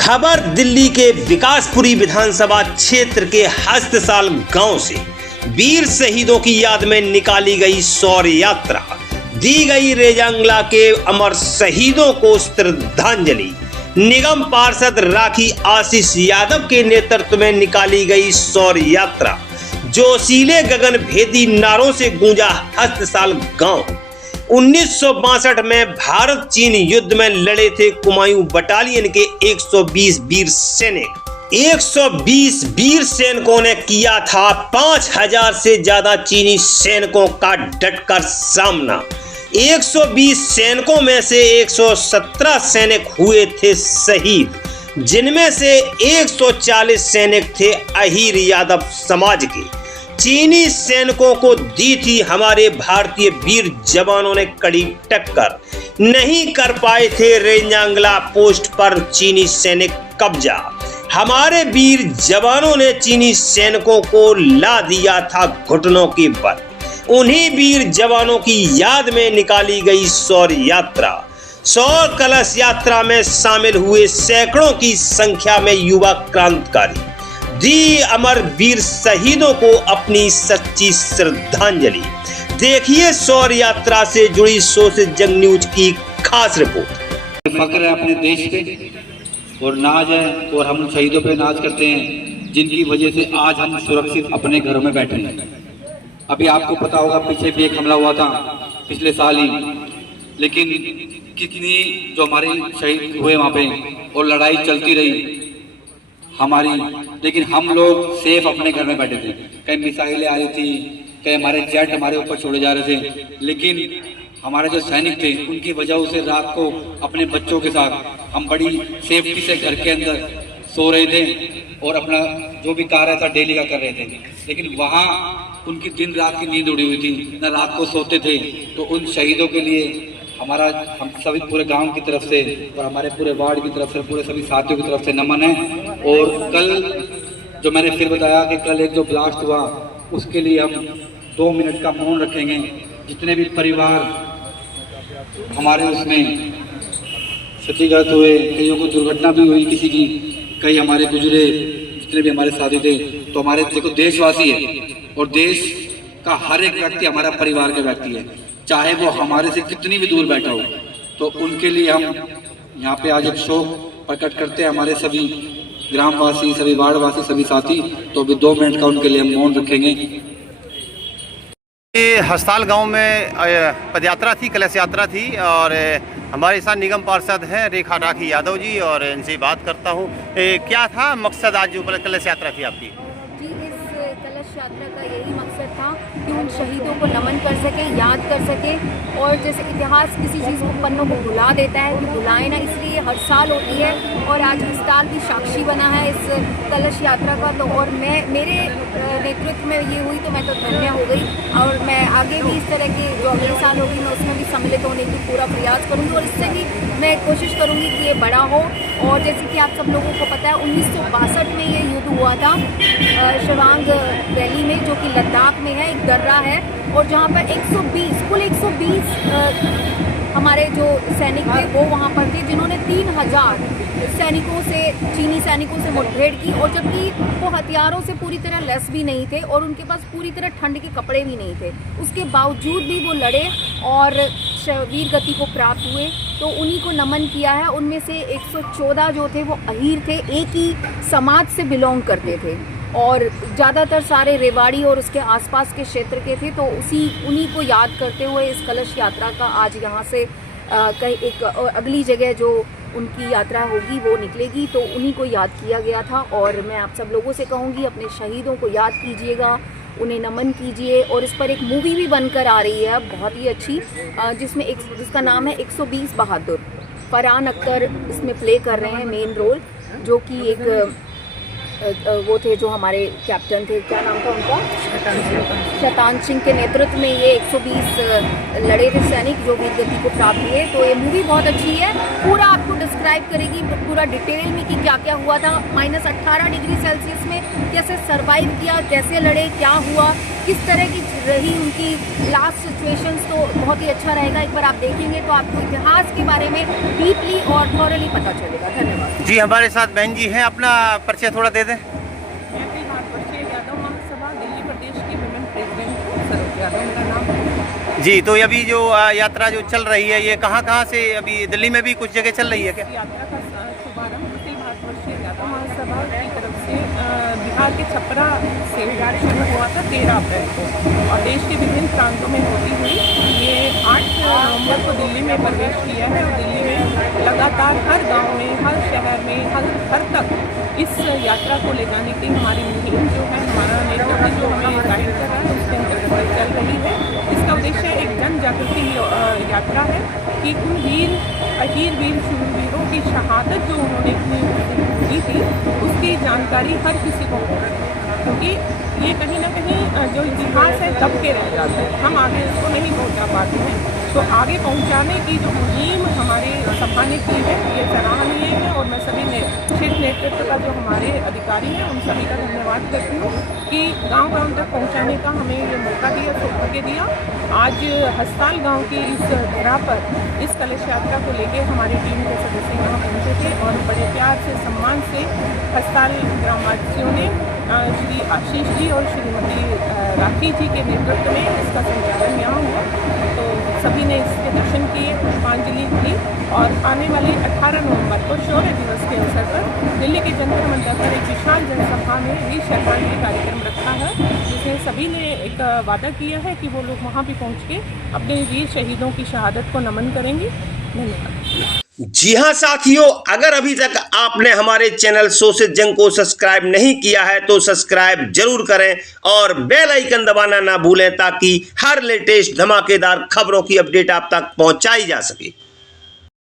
खबर दिल्ली के विकासपुरी विधानसभा क्षेत्र के हस्तसाल गांव से वीर शहीदों की याद में निकाली गई शौर्य यात्रा, दी गई रेजांगला के अमर शहीदों को श्रद्धांजलि। निगम पार्षद राखी आशीष यादव के नेतृत्व में निकाली गई शौर्य यात्रा जोशीले गगन भेदी नारों से गूंजा हस्तसाल गांव। 1962 में भारत चीन युद्ध में लड़े थे कुमायूं बटालियन के 120 वीर सैनिक। 120 वीर सैनिकों ने किया था 5000 से ज्यादा चीनी सैनिकों का डटकर सामना। 120 सैनिकों में से 117 सैनिक हुए थे शहीद, जिनमें से 140 सैनिक थे अहीर यादव समाज के। चीनी सैनिकों को दी थी हमारे भारतीय वीर जवानों ने कड़ी टक्कर, नहीं कर पाए थे रेजांगला पोस्ट पर चीनी सैनिक कब्जा। हमारे वीर जवानों ने चीनी सैनिकों को ला दिया था घुटनों के बल। उन्हीं वीर जवानों की याद में निकाली गई शौर्य यात्रा। शौर्य कलश यात्रा में शामिल हुए सैकड़ों की संख्या में युवा क्रांतिकारी, दी अमर वीर शहीदों को अपनी सच्ची श्रद्धांजलि। देखिए शौर्य यात्रा से जुड़ी सोशल जंग न्यूज की खास रिपोर्ट। फख्र है अपने देश पे और नाज है, और हम शहीदों पे नाज करते हैं जिनकी वजह से आज हम सुरक्षित अपने घरों में बैठे हैं। अभी आपको पता होगा पीछे भी एक हमला हुआ था पिछले साल ही, लेकिन कितनी जो हमारे शहीद हुए वहाँ पे और लड़ाई चलती रही हमारी, लेकिन हम लोग सेफ अपने घर में बैठे थे। कई मिसाइलें आ रही थी, कई हमारे जेट हमारे ऊपर छोड़े जा रहे थे, लेकिन हमारे जो सैनिक थे उनकी वजह से रात को अपने बच्चों के साथ हम बड़ी सेफ्टी से घर के अंदर सो रहे थे और अपना जो भी कार्य था डेली का कर रहे थे। लेकिन वहाँ उनकी दिन रात की नींद उड़ी हुई थी, न रात को सोते थे। तो उन शहीदों के लिए हम सभी पूरे गांव की तरफ से और हमारे पूरे वार्ड की तरफ से, पूरे सभी साथियों की तरफ से नमन है। और कल जो मैंने फिर बताया कि कल एक जो ब्लास्ट हुआ उसके लिए हम 2 मिनट का मौन रखेंगे। जितने भी परिवार हमारे उसमें क्षतिग्रस्त हुए, कईयों को दुर्घटना भी हुई किसी की, कई हमारे गुजरे, जितने भी हमारे साथी थे, तो हमारे देखो देशवासी है और देश का हर एक व्यक्ति हमारा परिवार का व्यक्ति है, चाहे वो हमारे से कितनी भी दूर बैठा हो। तो उनके लिए हम यहाँ पे आज एक शोक प्रकट करते हैं, हमारे सभी ग्रामवासी, सभी वार्डवासी, सभी साथी। तो अभी 2 मिनट का उनके लिए हम मौन रखेंगे। ये हस्तसाल गांव में पदयात्रा थी, कलश यात्रा थी, और हमारे साथ निगम पार्षद हैं रेखा राखी यादव जी, और इनसे बात करता हूँ। क्या था मकसद आज जो कलश यात्रा थी आपकी? जी, इस कलश यात्रा का यही मकसद था कि उन शहीदों को नमन कर सके, याद कर सके। और जैसे इतिहास किसी चीज़ को पन्नों को भुला देता है कि भुलाए ना, इसलिए हर साल होती है और आज हस्तसाल भी साक्षी बना है इस कलश यात्रा का। तो और मेरे नेतृत्व में ये हुई तो मैं तो धन्य हो गई, और मैं आगे भी इस तरह की जो अगले साल होगी मैं उसमें भी सम्मिलित होने की पूरा प्रयास करूँगी, और इससे भी मैं कोशिश करूँगी कि ये बड़ा हो। और जैसे कि आप सब लोगों को पता है 1962 में ये युद्ध हुआ था शवांग वैली में, जो कि लद्दाख में है, एक दर्रा है, और जहाँ पर 120 कुल 120 हमारे जो सैनिक थे वो वहाँ पर थे, जिन्होंने 3000 सैनिकों से, चीनी सैनिकों से मुठभेड़ की। और जबकि वो हथियारों से पूरी तरह लैस भी नहीं थे और उनके पास पूरी तरह ठंड के कपड़े भी नहीं थे, उसके बावजूद भी वो लड़े और वीर गति को प्राप्त हुए। तो उन्हीं को नमन किया है। उनमें से 114 जो थे वो अहीर थे, एक ही समाज से बिलोंग करते थे, और ज़्यादातर सारे रेवाड़ी और उसके आसपास के क्षेत्र के थे। तो उन्हीं को याद करते हुए इस कलश यात्रा का आज यहाँ से कहीं एक अगली जगह जो उनकी यात्रा होगी वो निकलेगी, तो उन्हीं को याद किया गया था। और मैं आप सब लोगों से कहूँगी अपने शहीदों को याद कीजिएगा, उन्हें नमन कीजिए। और इस पर एक मूवी भी बनकर आ रही है बहुत ही अच्छी, जिसका नाम है 120 बहादुर। फरहान अख्तर इसमें प्ले कर रहे हैं मेन रोल, जो कि एक वो थे जो हमारे कैप्टन थे, क्या नाम था उनका, शतान सिंह के नेतृत्व में ये 120 लड़े थे सैनिक जो वीर गति को प्राप्त हुए। तो ये मूवी बहुत अच्छी है, पूरा आपको डिस्क्राइब करेगी पूरा डिटेल में कि क्या क्या हुआ था। -18 डिग्री सेल्सियस में कैसे सरवाइव किया, कैसे लड़े, क्या हुआ, किस तरह की रही उनकी लास्ट सिचुएशंस। तो बहुत ही अच्छा रहेगा, एक बार आप देखेंगे तो आपको इतिहास के बारे में डीपली और थॉरली पता चलेगा। धन्यवाद। जी हमारे साथ बहन जी हैं, अपना परिचय थोड़ा दे दें। मैं अखिल भारतीय यादव महासभा दिल्ली प्रदेश की वुमेन प्रेसिडेंट हूँ, सरोज यादव मेरा नाम है। जी तो अभी जो यात्रा जो चल रही है ये कहाँ से, अभी दिल्ली में भी कुछ जगह चल रही है क्या? इस यात्रा का शुभारंभ अखिल भारतीय यादव महासभा की तरफ से बिहार के छपरा से शुरू हुआ था 13 अप्रैल को, और देश के विभिन्न प्रांतों में होती हुई ये 8 नवंबर को दिल्ली में प्रवेश किया है। और दिल्ली में लगातार हर गांव में, हर शहर में, हर तक इस यात्रा को ले जाने की हमारी मुहिम जो है, हमारा नेतृत्व जो हमें गाइड कर रहा है उसके अंतर्गत चल रही है। इसका उद्देश्य एक जन जागृति यात्रा है कि उन अहीर वीर शूरवीरों की शहादत जो उन्होंने की थी उसकी जानकारी हर किसी को हो, क्योंकि ये कहीं ना कहीं जो इतिहास है दब के रह जाता है, हम आगे उसको नहीं पहुंचा पाते हैं। तो आगे पहुंचाने की जो मुहिम हमारी सभा ने की है ये सराहनीय है, और मैं सभी शीर्ष नेतृत्व का जो हमारे अधिकारी हैं उन सभी का धन्यवाद करती हूँ कि गांव-गांव तक पहुंचाने का हमें ये मौका दिया, सौभाग्य दिया। आज हस्ताल गांव की इस धरा पर इस कलश यात्रा को लेकर हमारी टीम के सदस्य यहाँ पहुँचे थे, और बड़े प्यार से, सम्मान से हस्ताल ग्रामवासियों ने श्री आशीष जी और श्रीमती राखी जी के नेतृत्व में इसका संचालन यहाँ हुआ। तो सभी ने इसके दर्शन किए, पुष्पांजलि दी, और आने वाले 18 नवंबर को शौर्य दिवस के अवसर पर दिल्ली के जंतर मंतर पर एक विशाल जनसभा में वीर श्रद्धांजलि कार्यक्रम रखा है, जिसमें सभी ने एक वादा किया है कि वो लोग वहाँ भी पहुँच के अपने वीर शहीदों की शहादत को नमन करेंगे। धन्यवाद। जी हाँ साथियों, अगर अभी तक आपने हमारे चैनल सो से जंग को सब्सक्राइब नहीं किया है तो सब्सक्राइब जरूर करें और बेल आइकन दबाना ना भूलें, ताकि हर लेटेस्ट धमाकेदार खबरों की अपडेट आप तक पहुंचाई जा सके।